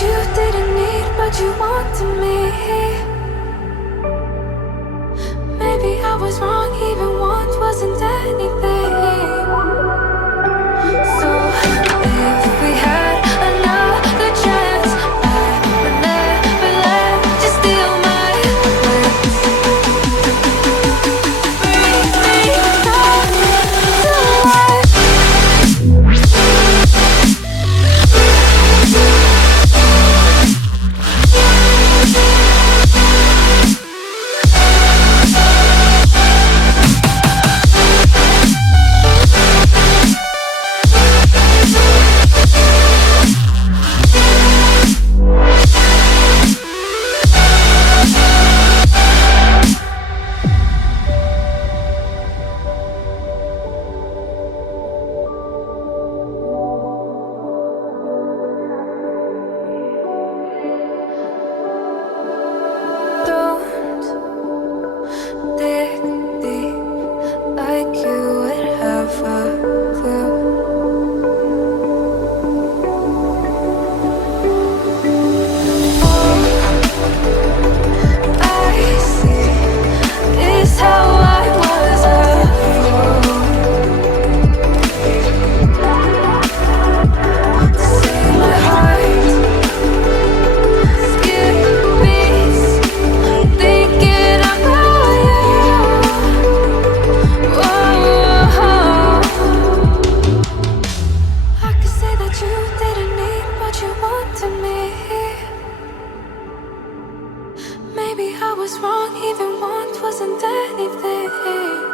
you didn't need, but you wanted me. Maybe I was wrong, even want wasn't anything. So if we had another chance, I would never let you steal my lips. Bring me back to life. Don't dig deep like you would have a clue. All I see is how I was a fool to see my heart skip beats thinking about you. Whoa. I could say that you didn't need, but you wanted me. Maybe I was wrong, even want wasn't anything.